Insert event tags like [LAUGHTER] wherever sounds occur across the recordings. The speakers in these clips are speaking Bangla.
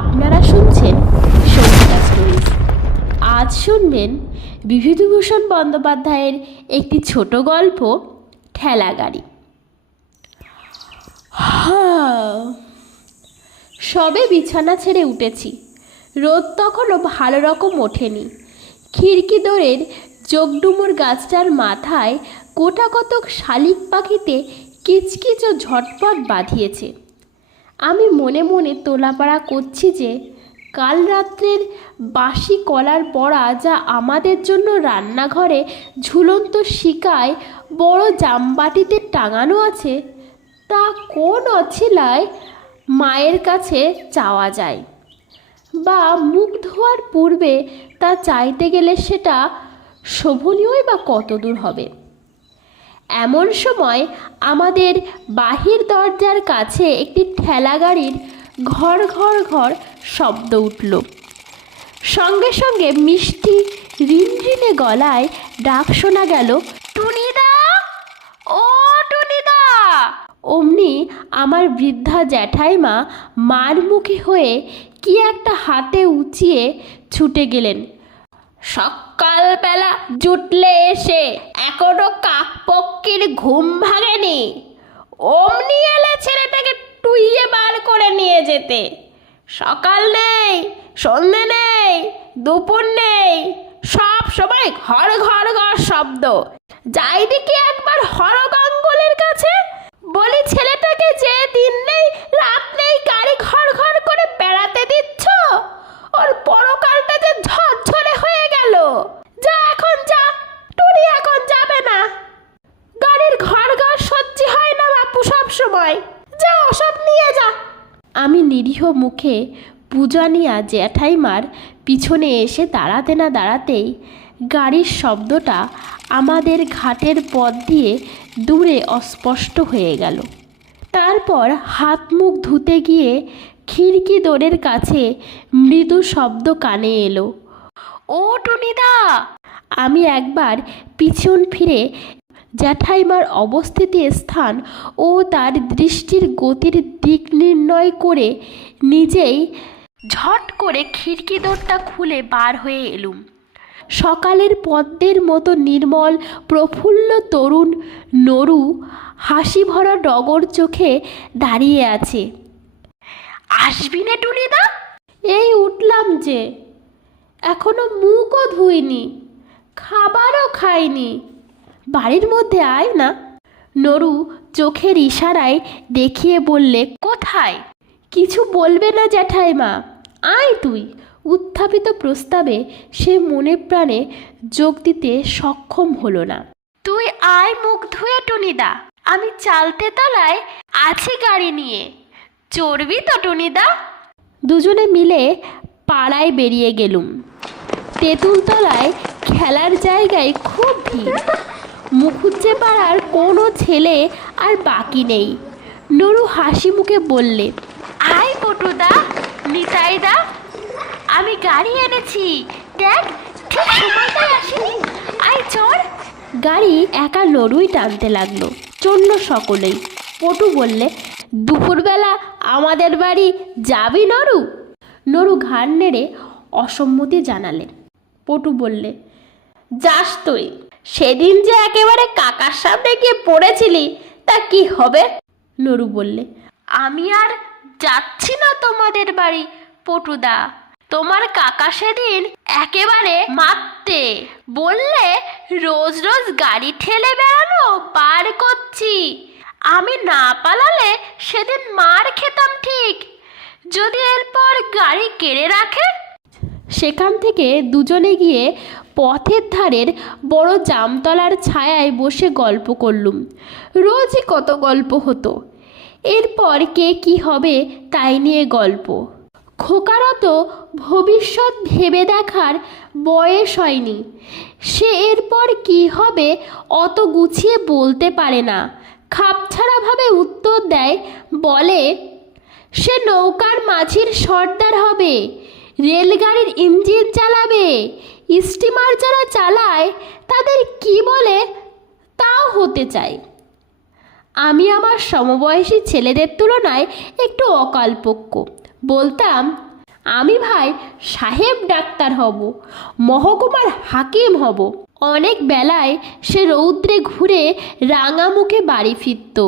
আপনারা শুনছেন সঙ্গীতা স্টোরিজ আজ শুনবেন বিভূতিভূষণ বন্দ্যোপাধ্যায়ের একটি ছোট গল্প, ঠেলা গাড়ি। সবে বিছানা ছেড়ে উঠেছি। রোদ তখনও ভালো রকম ওঠেনি। খিড়কি দোরের যোগডুমুর গাছটার মাথায় গোটা কতক শালিক পাখিতে কিচকিচ ও ঝটপট বাঁধিয়েছে। আমি মনে মনে তোলাপাড়া করছি যে, কাল রাত্রের বাসি কলার বড়া যা আমাদের জন্য রান্নাঘরে ঝুলন্ত শিকায় বড় জামবাটিতে টাঙানো আছে, তা কোন অছিলায় মায়ের কাছে চাওয়া যায়? বা মুখ ধোয়ার পূর্বে তা চাইতে গেলে সেটা শোভনীয়ই বা কতদূর হবে? এমন সময় আমাদের বাহির দরজার কাছে একটি ঠেলা গাড়ির ঘর ঘর ঘর শব্দ উঠল। সঙ্গে সঙ্গে মিষ্টি রিনরিনে গলায় ডাক শোনা গেল, টুনিদা! ও টুনিদা! অমনি আমার বৃদ্ধা জ্যাঠাইমা মার মুখে হয়ে কি একটা হাতে উঁচিয়ে ছুটে গেলেন। সকালবেলা জুটলে এসে এখনও কাকপক্ষীর ঘুম ভাঙেনি। অমনি এলে ছেলেটাকে টুইয়ে বার করে নিয়ে যেতে। সকাল নেই, সন্ধে নেই, দুপুর নেই, সব সময় ঘর ঘর ঘর শব্দ। যাই দেখি একবার হরগঙ্গলের কাছে, বলি, ছেলেটাকে যে দিন নেই, রাত নেই, গাড়ি ঘর ঘর করে বেড়াতে দিচ্ছ? ওর পরকালটা যে গেল যা এখন যা, টুনি এখন যাবে না। গাড়ির ঘর ঘর সহ্য হয় না বাপু সব সময় যা, ওসব নিয়ে যা। আমি নিরীহ মুখে পূজানিয়া জ্যাঠাইমার পিছনে এসে দাঁড়াতে না দাঁড়াতেই গাড়ির শব্দটা আমাদের ঘাটের পথ দিয়ে দূরে অস্পষ্ট হয়ে গেল। তারপর হাত মুখ ধুতে গিয়ে খিড়কি দোরের কাছে মৃদু শব্দ কানে এলো। ও টুনিদা। আমি একবার পিছন ফিরে জ্যাঠাইমার অবস্থিতি স্থান ও তার দৃষ্টির গতির দিক নির্ণয় করে নিজেই ঝট করে খিড়কি দোরটা খুলে বার হয়ে এলুম। সকালের পদ্মের মতো নির্মল প্রফুল্ল তরুণ নরু হাসি ভরা ডগর চোখে দাঁড়িয়ে আছে। আসবি না টুনিদা। এই উঠলাম যে এখনও মুখও ধুইনি, খাবারও খাইনি। বাড়ির মধ্যে আয় না। নরু চোখের ইশারায় দেখিয়ে বললে, কোথায়? কিছু বলবে না জ্যাঠাইমা। আয় তুই। উত্থাপিত প্রস্তাবে সে মনে প্রাণে যোগ দিতে সক্ষম হলো না। তুই আয় মুখ ধুয়ে, টুনিদা। আমি চালতে তলায় আছি গাড়ি নিয়ে। চড়বি তো, টুনিদা? দুজনে মিলে পাড়ায় বেরিয়ে গেলুম। তেঁতুলতলায় খেলার জায়গায় খুব ভিড়। মুখুজ্জে পাড়ার কোনো ছেলে আর বাকি নেই। নরু হাসি মুখে বললে, আয় পটুদা, নিতাইদা, আমি গাড়ি এনেছি। দেখ, ঠিক সময়টাই আসিনি। আয় চড়। গাড়ি একা নরুই টানতে লাগল চলল সকলেই। পটু বললে, দুপুরবেলা আমাদের বাড়ি যাবি নরু? নরু ঘাড় নেড়ে অসম্মতি জানালেন পটু বললে, যাস তুই, সেদিন যে একেবারে কাকার সামনে গিয়ে পড়েছিলি, তা কি হবে? নরু বললে, আমি আর যাচ্ছি না তোমাদের বাড়ি, পটুদা। তোমার কাকা সেদিন একেবারে মারতে। বললে, রোজ রোজ গাড়ি ঠেলে বেড়ানো, পার করছি। আমি না পালালে সেদিন মার খেতাম ঠিক। যদি এরপর গাড়ি কেড়ে রাখে সেখান থেকে দুজনে গিয়ে পথের ধারের বড় জামতলার ছায়ায় বসে গল্প করলুম। রোজই কত গল্প হতো। এরপর কে কি হবে তাই নিয়ে গল্প। খোকারত ভবিষ্যৎ ভেবে দেখার বয়স হয়নি। সে এরপর কি হবে অত গুছিয়ে বলতে পারে না। খাপছাড়াভাবে উত্তর দেয়, বলে, সে নৌকার মাঝির সর্দার হবে। রেলগাড়ির ইঞ্জিন চালাবে। স্টিমার যারা চালায়, তাদের কি বলে তাও হতে চাই আমি আমার সমবয়সী ছেলেদের তুলনায় একটু অকালপক্য বলতাম, আমি ভাই সাহেব ডাক্তার হব, মহকুমার হাকিম হব। অনেক বেলায় সে রৌদ্রে ঘুরে রাঙা মুখে বাড়ি ফিরত।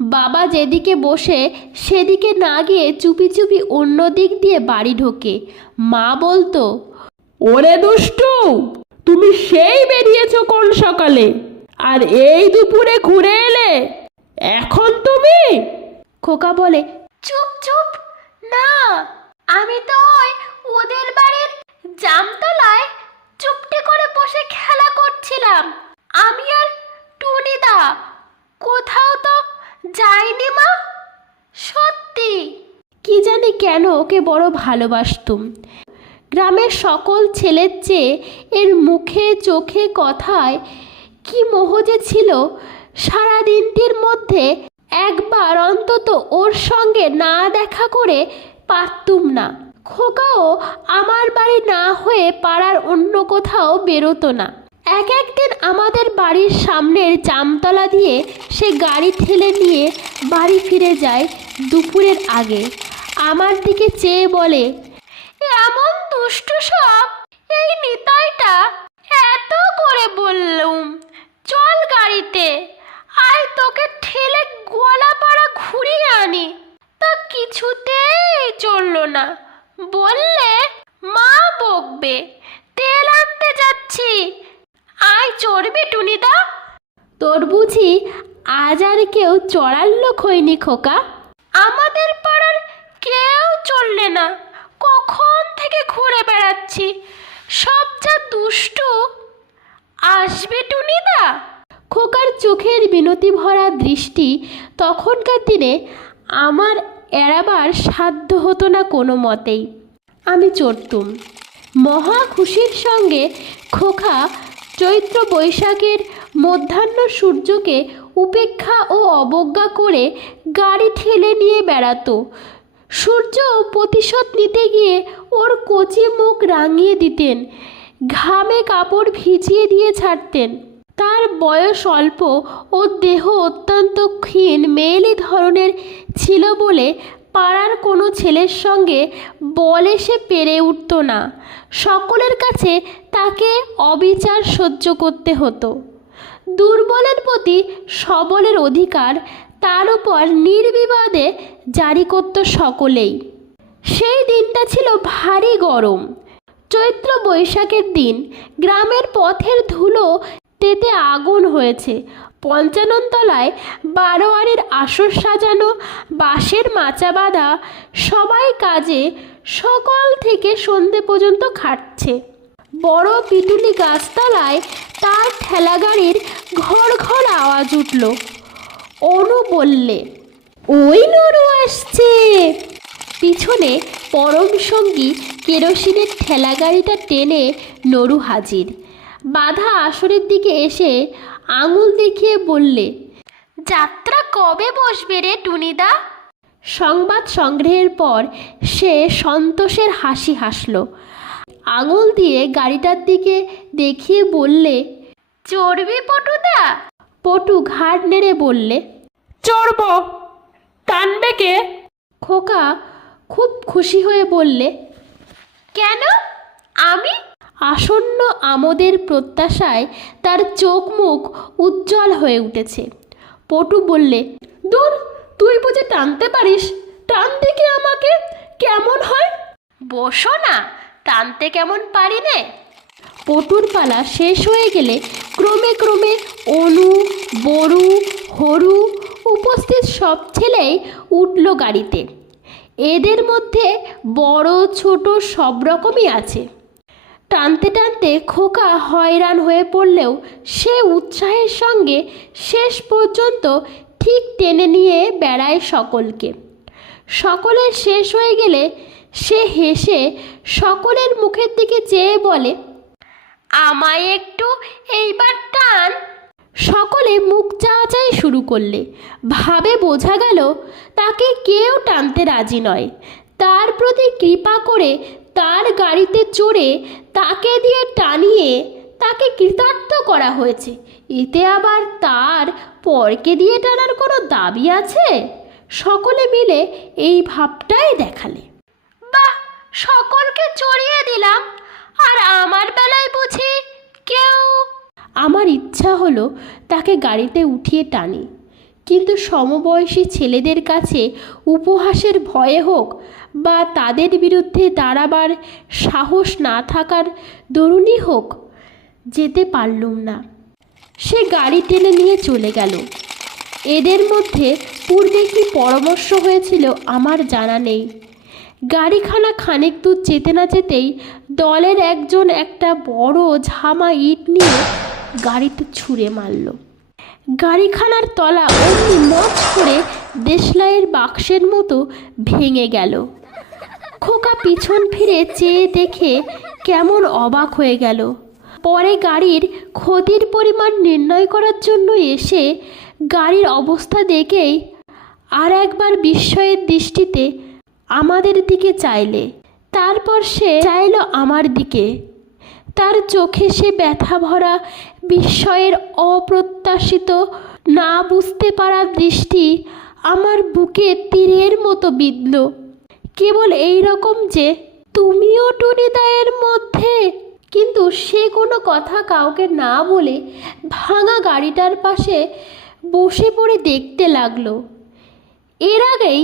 বাবা যেদিকে বসে সেদিকে না গিয়ে চুপি চুপি অন্য দিক দিয়ে বাড়ি ঢোকে। মা বলতো ওরে দুষ্টু তুমি সেই বেরিয়েছো কোন সকালে? আর এই দুপুরে ঘুরে এলে? এখন তুমি? খোকা বলে চুপ চুপ না আমি তো ওই ওদের বাড়ির জামতলায় চুপটি করে বসে খেলা করছিলাম। আমি আর টুনিদা কোথাও তো যাইনি মা। সত্যি। কি জানি কেন ওকে বড় ভালোবাসতুম। গ্রামের সকল ছেলের চেয়ে এর মুখে চোখে কথায় কি মোহ যে ছিল সারা দিনটির মধ্যে একবার অন্তত ওর সঙ্গে না দেখা করে পারতুম না। খোকাও আমার বাড়ি না হয়ে পাড়ার অন্য কোথাও বেরোতো না। এক একদিন আমাদের বাড়ির সামনের জামতলা দিয়ে সে গাড়ি ঠেলে নিয়ে বাড়ি ফিরে যায় দুপুরের আগে। আমার দিকে চেয়ে বলে এমন দুষ্টু সব, এই নিতাইটা এত করে বললুম, চল গাড়িতে, আয় তোকে ঠেলে গোয়ালাপাড়া ঘুরিয়ে আনি তা কিছুতেই চলল না বললে মা বকবে তেল আনতে যাচ্ছি। আয় চড়বি টুনিদা। তোর বুঝি আজ আর কেউ চড়ার লোক হয়নি খোকা? আমাদের পাড়ার কেউ চললে না। কখন থেকে ঘুরে বেড়াচ্ছি? সব যা দুষ্টু আসবে টুনিদা। খোকার চোখের বিনতি ভরা দৃষ্টি তখনকার দিনে আমার এড়াবার সাধ্য হতো না কোনো মতেই। আমি চড়তুম। মহা খুশির সঙ্গে খোকা চৈত্র বৈশাখের মধ্যাহ্ন সূর্যকে উপেক্ষা ও অবজ্ঞা করে গাড়ি ঠেলে নিয়ে বেড়াতো। সূর্য প্রতিশোধ নিতে গিয়ে ওর কচি মুখ রাঙিয়ে দিতেন, ঘামে কাপড় ভিজিয়ে দিয়ে ছাড়তেন। তার বয়স অল্প ও দেহ অত্যন্ত ক্ষীণ, মেয়েলি ধরনের ছিল বলে পাড়ার কোনো ছেলের সঙ্গে বলে সে পেরে উঠত না। সকলের কাছে তাকে অবিচার সহ্য করতে হতো। দুর্বলের প্রতি সবলের অধিকার তার উপর নির্বিবাদে জারি করত সকলেই। সেই দিনটা ছিল ভারী গরম। চৈত্র বৈশাখের দিন, গ্রামের পথের ধুলো তেতে আগুন হয়েছে। পঞ্চাননতলায় বারোয়ারের আসর সাজানো, বাঁশের মাচা বাঁধা, সবাই কাজে সকাল থেকে সন্ধে পর্যন্ত খাটছে। বড় পিতুলি গাছতলায় তার ঠেলাগাড়ির ঘর ঘর আওয়াজ উঠল। অনু বললে, ওই নরু আসছে। পিছনে পরম সঙ্গী কেরোসিনের ঠেলাগাড়িটা টেনে নরু হাজির। বাধা আসরের দিকে এসে আঙুল দেখিয়ে বললে যাত্রা কবে বসবে রে টুনিদা? সংবাদ সংগ্রহের পর সে সন্তোষের হাসি হাসল। আঙুল দিয়ে গাড়িটার দিকে দেখিয়ে বললে চড়বি পটুদা? পটু ঘাট নেড়ে বললে চড়বো। টানবে কে? খোকা খুব খুশি হয়ে বললে কেন? আমি আসন্ন আমোদের প্রত্যাশায় তার চোখ মুখ উজ্জ্বল হয়ে উঠেছে। পটু বললে দূর তুই বুঝে টানতে পারিস। টান দেখে আমাকে কেমন হয়? বসো না টানতে কেমন পারি নে। পটুর পালা শেষ হয়ে গেলে ক্রমে ক্রমে অনু বড়ু হরু উপস্থিত সব ছেলেই উঠল গাড়িতে। এদের মধ্যে বড় ছোট সব রকমই আছে। টানতে টানতে খোকা হয়রান হয়ে পড়লেও সে উৎসাহের সঙ্গে শেষ পর্যন্ত ঠিক টেনে নিয়ে বেড়ায় সকলকে। সকলের শেষ হয়ে গেলে সে হেসে সকলের মুখের দিকে চেয়ে বলে, আমায় একটু এইবার টান। সকলে মুখ চাওয়াচাই শুরু করলে। ভাবে বোঝা গেল, তাকে কেউ টানতে রাজি নয়। তার প্রতি কৃপা করে তার গাড়িতে চড়ে তাকে দিয়ে টানিয়ে তাকে কৃতার্থ করা হয়েছে। এতে আবার তার পরকে দিয়ে টানার কোনো দাবি আছে? সকলে মিলে এই ভাবটাই দেখালে। বাহ, সকলকে চড়িয়ে দিলাম। আর আমার বেলায় বুঝি কেউ? আমার ইচ্ছা হলো তাকে গাড়িতে উঠিয়ে টানি। কিন্তু সমবয়সী ছেলেদের কাছে উপহাসের ভয়ে হোক বা তাদের বিরুদ্ধে দাঁড়াবার সাহস না থাকার দরুণই হোক, যেতে পারলুম না। সে গাড়ি টেনে নিয়ে চলে গেল। এদের মধ্যে পূর্বে কি পরামর্শ হয়েছিল আমার জানা নেই। গাড়িখানা খানিক দূর যেতে না যেতেই দলের একজন একটা বড় ঝামা ইট নিয়ে গাড়িতে ছুঁড়ে মারল। গাড়িখানার তলা অমনি মচ করে দেশলাইয়ের বাক্সের মতো ভেঙে গেল। খোকা পিছন ফিরে চেয়ে দেখে কেমন অবাক হয়ে গেল। পরে গাড়ির ক্ষতির পরিমাণ নির্ণয় করার জন্য এসে গাড়ির অবস্থা দেখেই আর একবার বিস্ময়ের দৃষ্টিতে আমাদের দিকে চাইলে। তারপর সে চাইল আমার দিকে। তার চোখে সে ব্যথা ভরা বিস্ময়ের অপ্রত্যাশিত, না বুঝতে পারা দৃষ্টি আমার বুকে তীরের মতো বিঁধল। কেবল এই রকম যে তুমিও টুনিদায়ের মধ্যে। কিন্তু সে কোনো কথা কাউকে না বলে ভাঙা গাড়িটার পাশে বসে পড়ে দেখতে লাগল। এর আগেই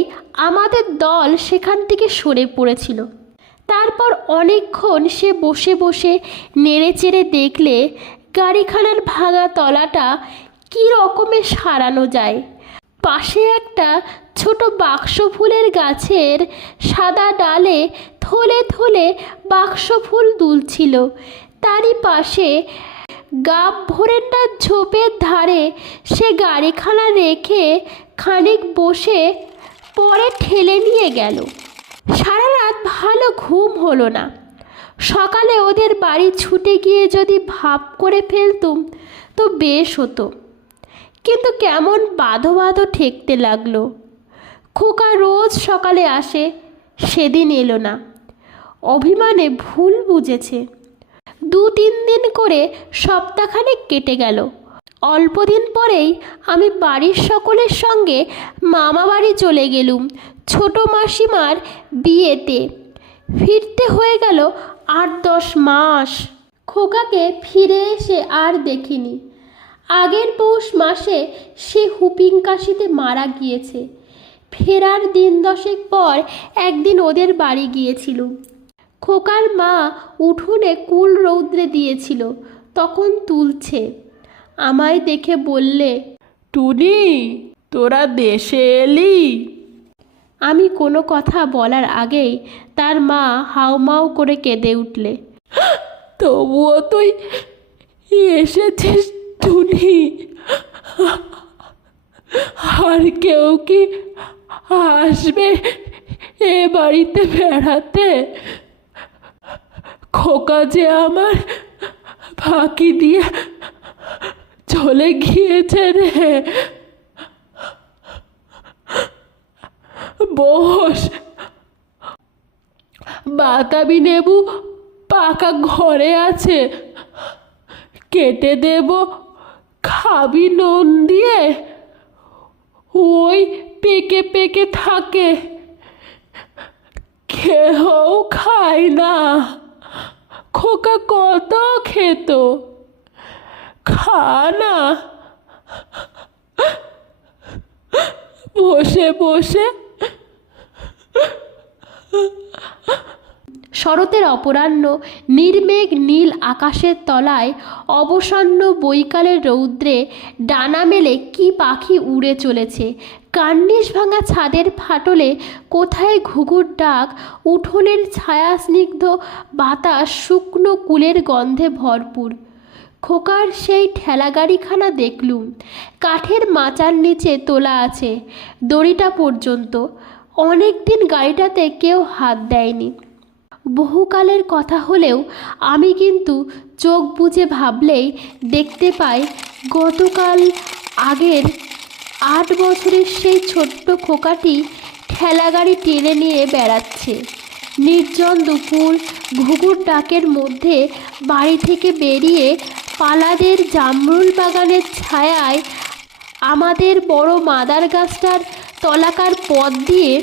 আমাদের দল সেখান থেকে সরে পড়েছিল। তারপর অনেকক্ষণ সে বসে বসে নেড়ে চেড়ে দেখলে গাড়িখানার ভাঙা তলাটা কী রকমে সারানো যায়। পাশে একটা ছোট বাক্স ফুলের গাছের সাদা ডালে থলে থলে বাক্স ফুল দুলছিল। তারই পাশে গাব ভরেন্ডার ঝোপের ধারে সে গাড়িখানা রেখে খানিক বসে পরে ঠেলে নিয়ে গেল। সারা রাত ভালো ঘুম হলো না। সকালে ওদের বাড়ি ছুটে গিয়ে যদি ভাব করে ফেলতুম, তো বেশ হতো। কিন্তু কেমন বাঁধো বাঁধো ঠেকতে লাগল। খোকা রোজ সকালে আসে, সেদিন এলো না। অভিমানে ভুল বুঝেছে। দু তিন দিন করে সপ্তাহখানেক কেটে গেল। অল্প দিন পরেই আমি বাড়ির সকলের সঙ্গে মামা বাড়ি চলে গেলুম ছোট মাসিমার বিয়েতে। ফিরতে হয়ে গেল আট দশ মাস। খোকাকে ফিরে এসে আর দেখিনি। আগের পৌষ মাসে সে হুপিং কাশিতে মারা গিয়েছে। ফেরার দিন দশেক পর একদিন ওদের বাড়ি গিয়েছিলুম খোকার মা উঠোনে কুল রৌদ্রে দিয়েছিল তখন তুলছে। আমায় দেখে বললে টুনি তোরা দেশে এলি? আমি কোনো কথা বলার আগেই তার মা হাউমাউ করে কেঁদে উঠলে। [GASPS] তবুও তুই এসেছিস টুনি আর কেউ কি আসবে এ বাড়িতে বেড়াতে? খোকা যে আমার ফাঁকি দিয়ে চলে গিয়েছে রে। বস। বাতাবি নেবু, পাকা ঘরে আছে। কেটে দেব খাবি নুন দিয়ে? ওই পেকে পেকে থাকে। কেউ খায় না। খোকা কত খেত। খা না। বসে বসে শরতের অপরাহ্ন, নির্মেঘ নীল আকাশের তলায় অবসন্ন বৈকালের রৌদ্রে ডানা মেলে কি পাখি উড়ে চলেছে? কার্নিশ ভাঙা ছাদের ফাটলে কোথায় ঘুঘুর ডাক? উঠোনের ছায়া স্নিগ্ধ বাতাস শুকনো কুলের গন্ধে ভরপুর। খোকার সেই ঠেলাগাড়িখানা দেখলুম। কাঠের মাচার নিচে তোলা আছে। দড়িটা পর্যন্ত। অনেক দিন গাড়িটাতে কেউ হাত দেয়নি। বহুকালের কথা হলেও আমি কিন্তু চোখ বুজে ভাবলেই দেখতে পাই গতকাল আগের আট বছরের সেই ছোট্ট খোকাটি ঠেলাগাড়ি টেনে নিয়ে বেড়াচ্ছে। নির্জন দুপুর ঘুঘুর ডাকের মধ্যে বাড়ি থেকে বেরিয়ে পালাদের জামরুল বাগানের ছায়ায় আমাদের বড় মাদার গাছটার তলাকার পথ দিয়ে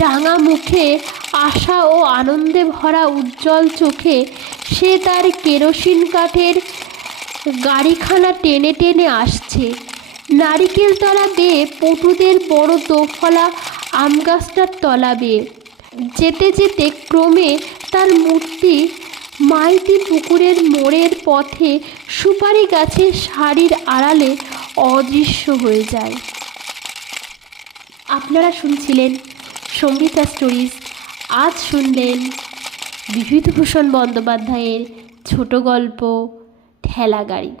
রাঙা মুখে আশা ও আনন্দে ভরা উজ্জ্বল চোখে সে তার কেরোসিন কাঠের গাড়িখানা টেনে টেনে আসছে। নারিকেল তলা বেয়ে পটুদের বড় দোফলা আম গাছটার তলা বেয়ে। যেতে যেতে ক্রমে তার মূর্তি মাইতি পুকুরের মোড়ের পথে সুপারি গাছের শাড়ির আড়ালে অদৃশ্য হয়ে যায়। আপনারা শুনছিলেন সঙ্গীতা স্টোরিজ। আজ শুনলেন বিভূতিভূষণ বন্দ্যোপাধ্যায়ের ছোট গল্প ঠেলা গাড়ি